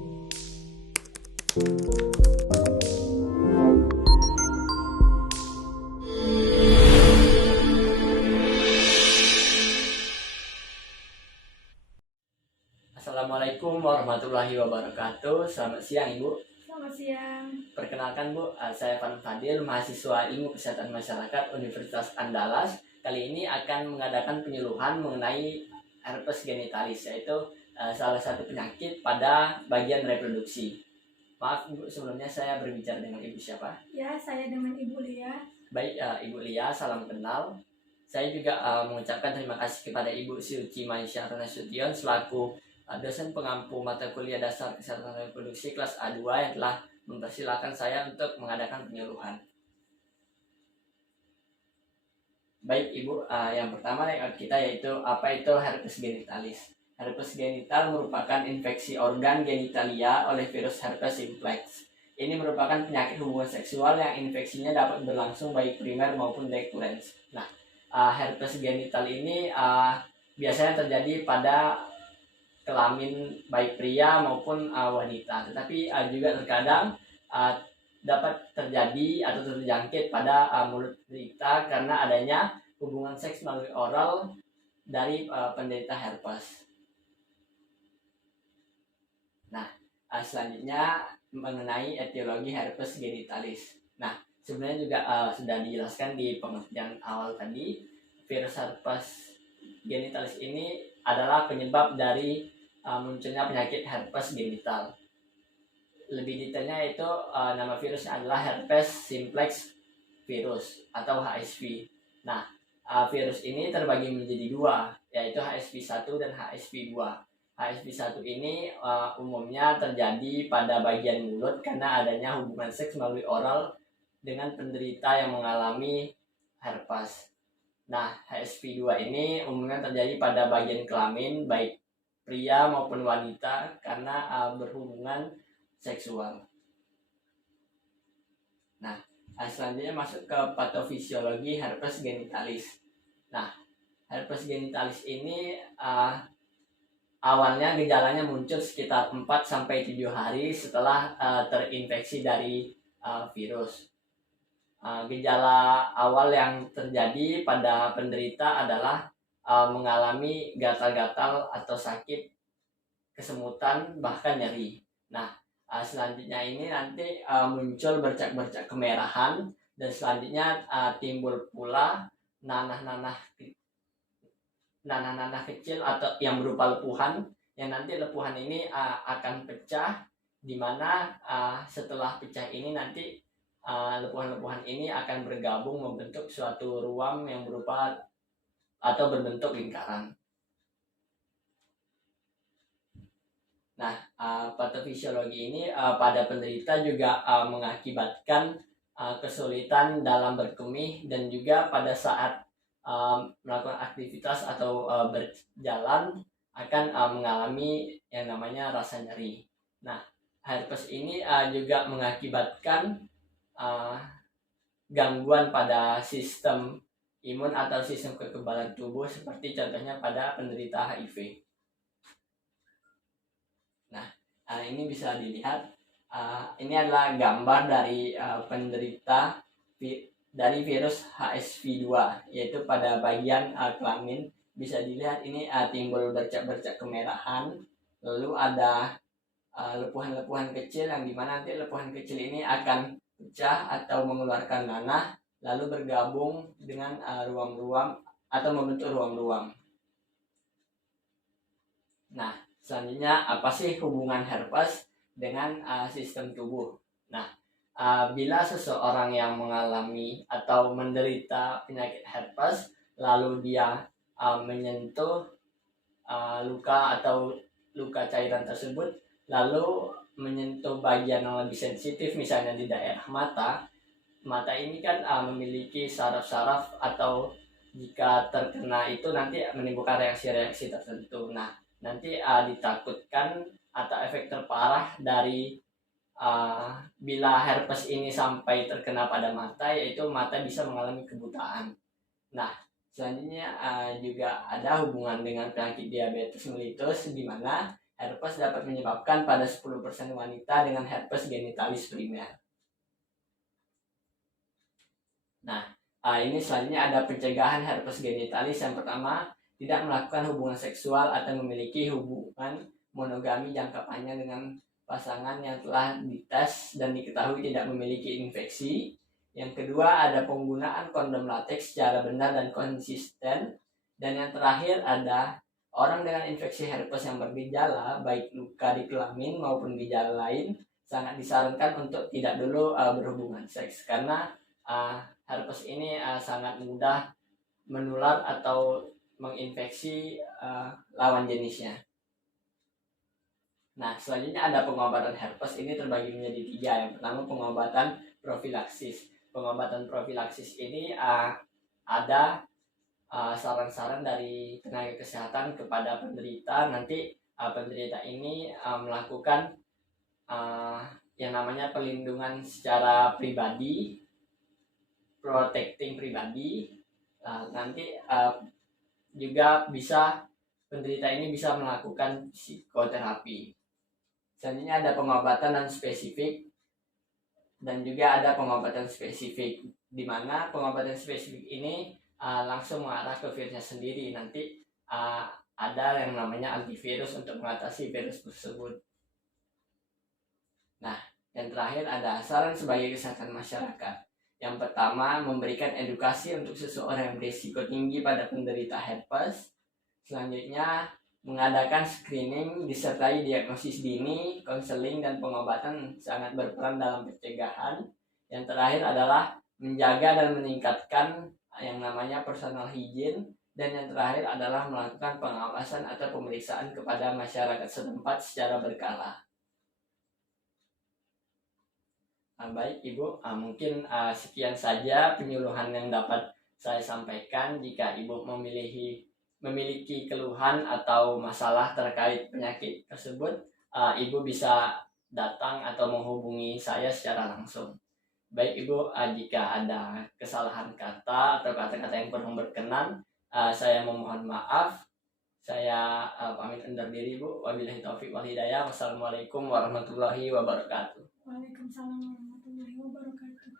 Assalamualaikum warahmatullahi wabarakatuh. Selamat siang Ibu. Selamat siang. Perkenalkan Bu, saya Van Fadil, mahasiswa Ilmu Kesehatan Masyarakat Universitas Andalas. Kali ini akan mengadakan penyuluhan mengenai herpes genitalis, yaitu salah satu penyakit pada bagian reproduksi. Maaf Ibu, sebelumnya saya berbicara dengan Ibu siapa? Ya, saya dengan Ibu Lia. Baik, Ibu Lia, salam kenal. Saya juga mengucapkan terima kasih kepada Ibu Suci Maisyah Nasution selaku dosen pengampu mata kuliah dasar kesehatan reproduksi kelas A2 yang telah mempersilahkan saya untuk mengadakan penyuluhan. Baik Ibu, yang pertama kita yaitu apa itu herpes genitalis. Herpes genital merupakan infeksi organ genitalia oleh virus herpes simplex. Ini merupakan penyakit hubungan seksual yang infeksinya dapat berlangsung baik primer maupun recurrence. Nah, herpes genital ini biasanya terjadi pada kelamin baik pria maupun wanita, tetapi juga terkadang dapat terjadi atau terjangkit pada mulut penderita karena adanya hubungan seks melalui oral dari penderita herpes. Nah, selanjutnya mengenai etiologi herpes genitalis. Nah, sebenarnya juga sudah dijelaskan di pengertian awal tadi, virus herpes genitalis ini adalah penyebab dari munculnya penyakit herpes genital. Lebih detailnya itu nama virusnya adalah herpes simplex virus atau HSV. Nah, virus ini terbagi menjadi dua, yaitu HSV1 dan HSV2. HSV1 ini umumnya terjadi pada bagian mulut karena adanya hubungan seks melalui oral dengan penderita yang mengalami herpes. Nah, HSV2 ini umumnya terjadi pada bagian kelamin baik pria maupun wanita karena berhubungan seksual. Nah, selanjutnya masuk ke patofisiologi herpes genitalis. Nah, herpes genitalis ini awalnya gejalanya muncul sekitar 4-7 hari setelah terinfeksi dari virus. Gejala awal yang terjadi pada penderita adalah mengalami gatal-gatal atau sakit, kesemutan, bahkan nyeri. Nah, selanjutnya ini nanti muncul bercak-bercak kemerahan dan selanjutnya timbul pula nanah-nanah kecil atau yang berupa lepuhan, yang nanti lepuhan ini akan pecah, di mana setelah pecah ini nanti lepuhan-lepuhan ini akan bergabung membentuk suatu ruam yang berupa atau berbentuk lingkaran. Nah, patofisiologi ini pada penderita juga mengakibatkan kesulitan dalam berkemih dan juga pada saat melakukan aktivitas atau berjalan akan mengalami yang namanya rasa nyeri. Nah, herpes ini juga mengakibatkan gangguan pada sistem imun atau sistem kekebalan tubuh seperti contohnya pada penderita HIV. Nah, ini bisa dilihat, ini adalah gambar dari penderita dari virus HSV2, yaitu pada bagian kelamin. Bisa dilihat ini timbul bercak-bercak kemerahan, lalu ada lepuhan-lepuhan kecil yang dimana nanti lepuhan kecil ini akan pecah atau mengeluarkan nanah lalu bergabung dengan ruam-ruam atau membentuk ruam-ruam. Nah, selanjutnya apa sih hubungan herpes dengan sistem tubuh? Nah, bila seseorang yang mengalami atau menderita penyakit herpes lalu dia menyentuh luka atau luka cairan tersebut lalu menyentuh bagian yang lebih sensitif, misalnya di daerah mata ini kan memiliki saraf-saraf atau jika terkena itu nanti menimbulkan reaksi-reaksi tertentu. Nah, nanti ditakutkan atau efek terparah dari bila herpes ini sampai terkena pada mata, yaitu mata bisa mengalami kebutaan. Nah, selanjutnya juga ada hubungan dengan penyakit diabetes mellitus, di mana herpes dapat menyebabkan pada 10% wanita dengan herpes genitalis primer. Nah, ini selanjutnya ada pencegahan herpes genitalis. Yang pertama, tidak melakukan hubungan seksual atau memiliki hubungan monogami jangka panjang dengan pasangan yang telah dites dan diketahui tidak memiliki infeksi. Yang kedua, ada penggunaan kondom latex secara benar dan konsisten. Dan yang terakhir ada orang dengan infeksi herpes yang bergejala, baik luka di kelamin maupun gejala lain, sangat disarankan untuk tidak dulu berhubungan seks, karena herpes ini sangat mudah menular atau menginfeksi lawan jenisnya. Nah, selanjutnya ada pengobatan herpes. Ini terbagi menjadi 3. Yang pertama, pengobatan profilaksis. Pengobatan profilaksis ini ada saran-saran dari tenaga kesehatan kepada penderita. Nanti penderita ini melakukan yang namanya perlindungan secara pribadi, protecting pribadi. Nanti juga bisa penderita ini bisa melakukan psikoterapi. Selanjutnya ada pengobatan non spesifik dan juga ada pengobatan spesifik, di mana pengobatan spesifik ini langsung mengarah ke virusnya sendiri. Nanti ada yang namanya antivirus untuk mengatasi virus tersebut. Nah, yang terakhir ada saran sebagai kesehatan masyarakat. Yang pertama, memberikan edukasi untuk seseorang yang berisiko tinggi pada penderita herpes. Selanjutnya, mengadakan screening disertai diagnosis dini, konseling, dan pengobatan sangat berperan dalam pencegahan. Yang terakhir adalah menjaga dan meningkatkan yang namanya personal hygiene. Dan yang terakhir adalah melakukan pengawasan atau pemeriksaan kepada masyarakat setempat secara berkala. Baik Ibu, mungkin sekian saja penyuluhan yang dapat saya sampaikan. Jika Ibu memiliki keluhan atau masalah terkait penyakit tersebut, Ibu bisa datang atau menghubungi saya secara langsung. Baik Ibu, jika ada kesalahan kata atau kata-kata yang kurang berkenan, saya memohon maaf. Saya pamit undur diri Bu. Wabillahi taufiq wal hidayah. Wassalamualaikum warahmatullahi wabarakatuh. Waalaikumsalam warahmatullahi wabarakatuh.